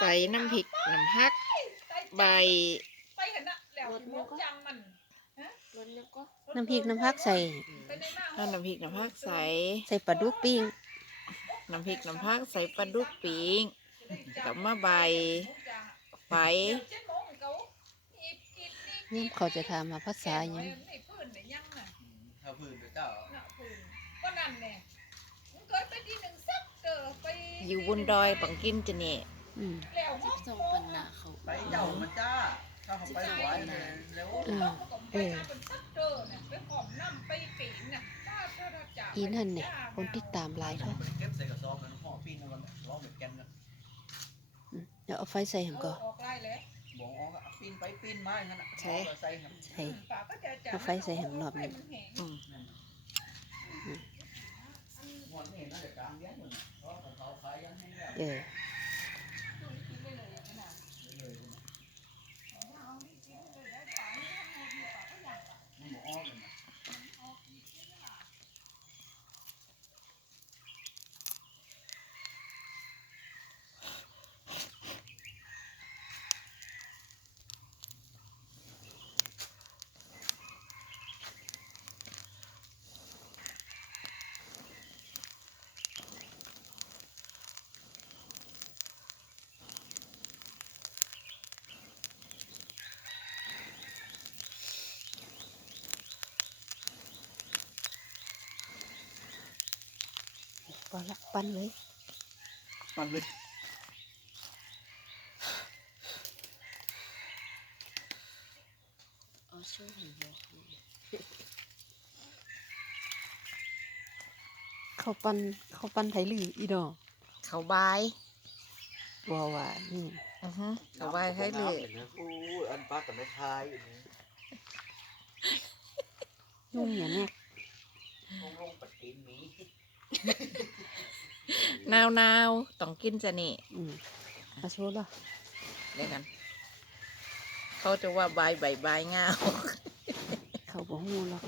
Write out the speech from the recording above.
ใส่น้ำพริกน้ำฮัก ใบน้ำพริกน้ำพักใส่น้ำพริกน้ำพักใส่ ใส่ปลาดุกปิ้งน้ำพริกน้ำพักใส่ปลาดุกปิ้งกับมะใบไปนี่เขาจะทำมาภาษาอย่างนี้อยู่บนดอยปังกินจะเนี่ยจิบส่งปัญหาเขาไปเจ้ามาจ้าถ้าเขาไปหวานเลยแล้วเออยินหันเนี่ยคนที่ตามไลน์เขาเดี๋ยวเอาไฟใส่ก่อนใช่ใช่เอาไฟใส่หัมรอบนึง 예. พอละปั้นเลยปั้นเลยเขาปั้นเขาปั้นไถลืออีดอเขาบายัวาวานี่เขาบายไถลืออันป้ากับไม่ทายนุ่งอยียดเน่ยลงลงปัดเต็มนี้นาวนาวต้องกินจะนี่มาชดเหรอได้กัน เขาจะว่าใบใบใบเงาเขาบอกงูหรอ